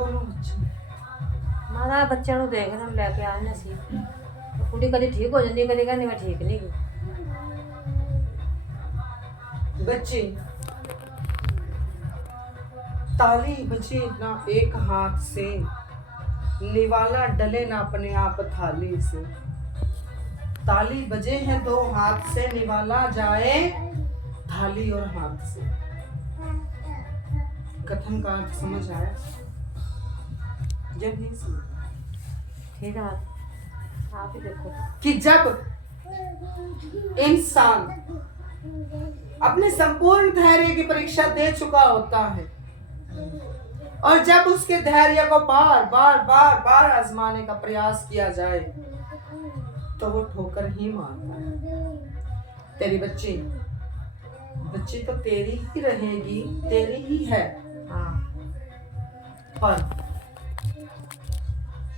बोलो बच्चे। मारा बच्चे ਨੂੰ ਦੇਖ ਨਾ ਲੈ ਕੇ ਆਏ ਨੇ ਸੀ ਕੁੜੀ ਕਦੀ ਠੀਕ ਹੋ ਜਾਂਦੀ ਕਦੀ ਕਹਿੰਦੀ ਮੈਂ ਠੀਕ ਨਹੀਂ ਗਈ बच्चे ताली बजे ना एक हाथ से, निवाला डले ना अपने आप थाली से। ताली बजे हैं दो हाथ से, निवाला जाए थाली और हाथ से। कथन का अर्थ समझ आया? जब नहीं समझ ठीक है आप ही देखो कि जब इंसान अपने संपूर्ण धैर्य की परीक्षा दे चुका होता है और जब उसके धैर्य को बार बार बार बार आजमाने का प्रयास किया जाए तो वो ठोकर ही मारता है। तेरी बच्ची तो तेरी ही रहेगी, तेरी ही है। हाँ पर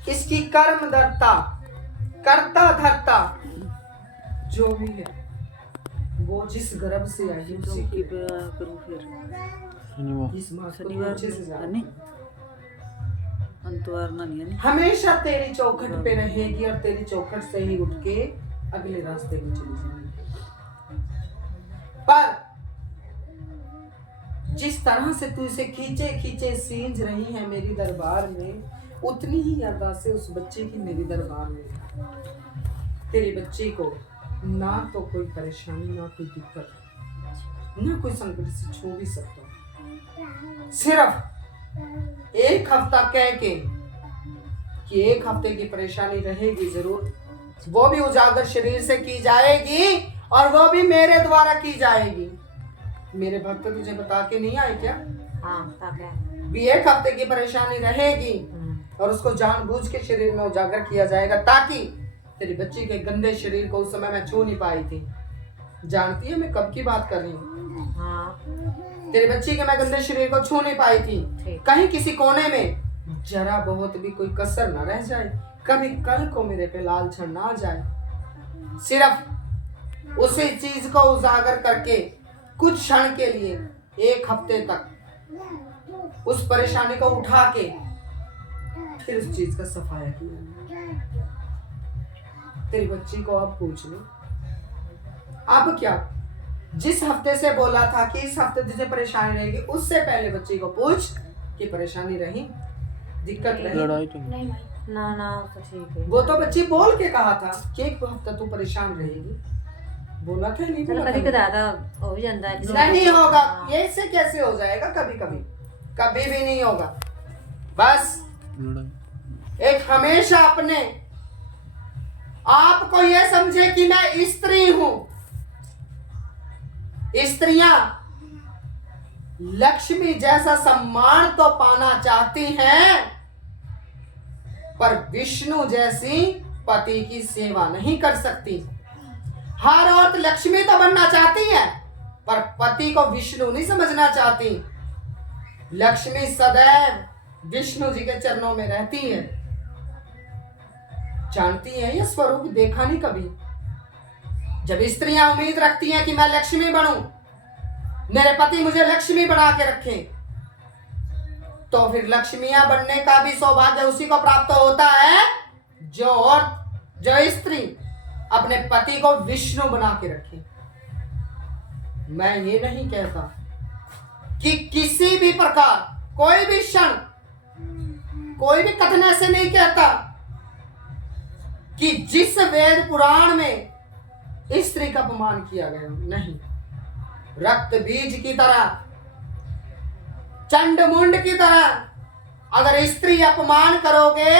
इसकी कर्म दर्ता कर्ता धर्ता जो भी है वो जिस गर्भ से आई उसी की करूँ फिर इस माँ को नीचे से जाना। अंतवार ना नहीं हमेशा तेरी चौखट पे रहेगी और तेरी चौखट से ही उठ के अगले रास्ते में चली जाएगी। पर जिस तरह से तू इसे खींचे खींचे सींच रही है मेरी दरबार में, उतनी ही अरदासें उस बच्चे की मेरी दरबार में। तेरी बच्ची को ना तो कोई परेशानी, ना कोई दिक्कत, ना कोई संकट से छू भी सकता। सिर्फ एक हफ्ता कह के कि एक हफ्ते की परेशानी रहेगी जरूर, वो भी उजागर शरीर से की जाएगी और वो भी मेरे द्वारा की जाएगी। मेरे भक्त तुझे बता के नहीं आए क्या? हाँ ताकि भी एक हफ्ते की परेशानी रहेगी और उसको जानबूझ के शरीर में उजागर किया जाएगा ताकि तेरी बच्ची के गंदे शरीर को उस समय मैं छू नहीं पाई थी। जानती है मैं कब की बात कर रही हूँ? हाँ तेरी बच्ची के मैं गंदे शरीर को छू नहीं पाई थी। कहीं किसी कोने में जरा बहुत भी कोई कसर न रह जाए, कभी कल को मेरे पे लाल छड़ ना आ जाए। सिर्फ उसी चीज को उजागर करके कुछ क्षण के लिए एक हफ्ते तक उस परेशानी को उठा के फिर उस चीज का सफाया किया। तेरी बच्ची को अब पूछ लो, अब क्या जिस हफ्ते से बोला था कि इस हफ्ते तुझे परेशानी रहेगी, उससे पहले बच्ची को पूछ कि परेशानी रही, दिक्कत रही? लड़ाई तो नहीं ना ना तो ठीक है। वो तो बच्ची बोल के कहा था कि एक हफ्ता तू परेशान रहेगी, बोला था नहीं चलो बोला कभी था? कदा हो भी जाता है नहीं होगा, ये इससे कैसे हो जाएगा? कभी कभी कभी भी नहीं होगा। बस लड़ाई एक हमेशा अपने आपको ये समझे कि मैं स्त्री हूं। स्त्रियां लक्ष्मी जैसा सम्मान तो पाना चाहती हैं, पर विष्णु जैसी पति की सेवा नहीं कर सकती। हर औरत लक्ष्मी तो बनना चाहती है, पर पति को विष्णु नहीं समझना चाहती। लक्ष्मी सदैव विष्णु जी के चरणों में रहती है। जानती है ये स्वरूप देखा नहीं कभी। जब स्त्रियां उम्मीद रखती हैं कि मैं लक्ष्मी बनूं, मेरे पति मुझे लक्ष्मी बना के रखें, तो फिर लक्ष्मियां बनने का भी सौभाग्य उसी को प्राप्त होता है जो स्त्री अपने पति को विष्णु बना के रखे। मैं ये नहीं कहता कि किसी भी प्रकार कोई भी क्षण कोई भी कथन ऐसे नहीं कहता कि जिस वेद पुराण में स्त्री का अपमान किया गया। नहीं, रक्त बीज की तरह, चंड मुंड की तरह अगर स्त्री अपमान करोगे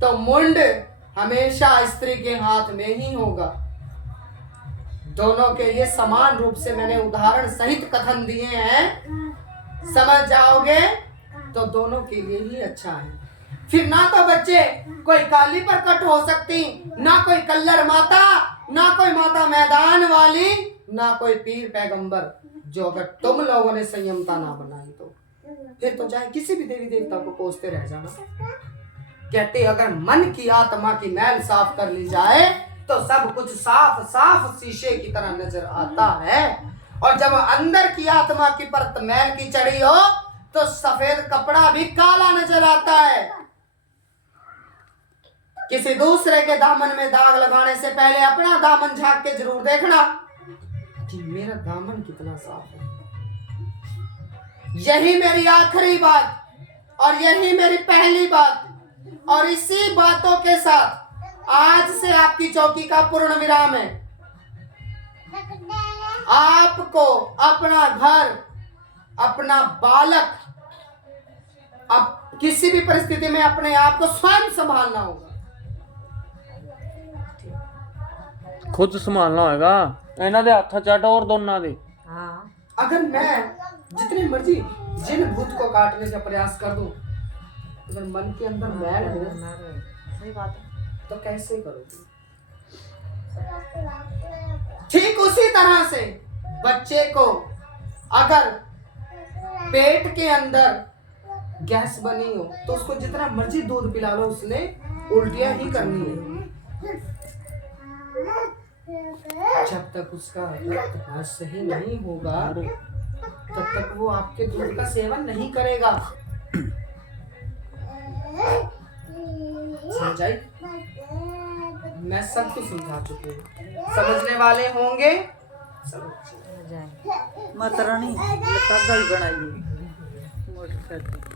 तो मुंड हमेशा स्त्री के हाथ में ही होगा। दोनों के लिए समान रूप से मैंने उदाहरण सहित कथन दिए हैं, समझ जाओगे तो दोनों के लिए ही अच्छा है। फिर ना तो बच्चे कोई काली प्रकट हो सकती, ना कोई कल्लर माता, ना कोई माता मैदान वाली, ना कोई पीर पैगंबर, जो अगर तुम लोगों ने संयमता ना बनाई तो फिर तो चाहे किसी भी देवी देवता को कोसते रह जाना। कहते अगर मन की आत्मा की मैल साफ कर ली जाए तो सब कुछ साफ साफ शीशे की तरह नजर आता है, और जब अंदर की आत्मा की परत मैल की चढ़ी हो तो सफेद कपड़ा भी काला नजर आता है। किसी दूसरे के दामन में दाग लगाने से पहले अपना दामन झांक के जरूर देखना कि मेरा दामन कितना साफ है। यही मेरी आखिरी बात और यही मेरी पहली बात, और इसी बातों के साथ आज से आपकी चौकी का पूर्ण विराम है। आपको अपना घर, अपना बालक, अब किसी भी परिस्थिति में अपने आप को स्वयं संभालना होगा। खुद संभालना होगा। ਇਹਨਾਂ ਦੇ ਹੱਥ ਚੱਟ और दोनों ਦੇ। हाँ अगर मैं जितनी मर्जी जिन भूत को काटने का प्रयास कर दूं, अगर मन के अंदर मैल हो सही बात है। तो कैसे करोगी? ठीक उसी तरह से बच्चे को अगर पेट के अंदर गैस बनी हो तो उसको जितना मर्जी दूध पिला लो, उसने उल्टियां ही करनी है। जब तक उसका रक्त सही नहीं होगा तब तक वो आपके दूध का सेवन नहीं करेगा। समझाई? मैं सब कुछ समझा चुकी हूँ, समझने वाले होंगे समझ जाए माता रानी धागा ही बनाइए मोटरसाइकिल।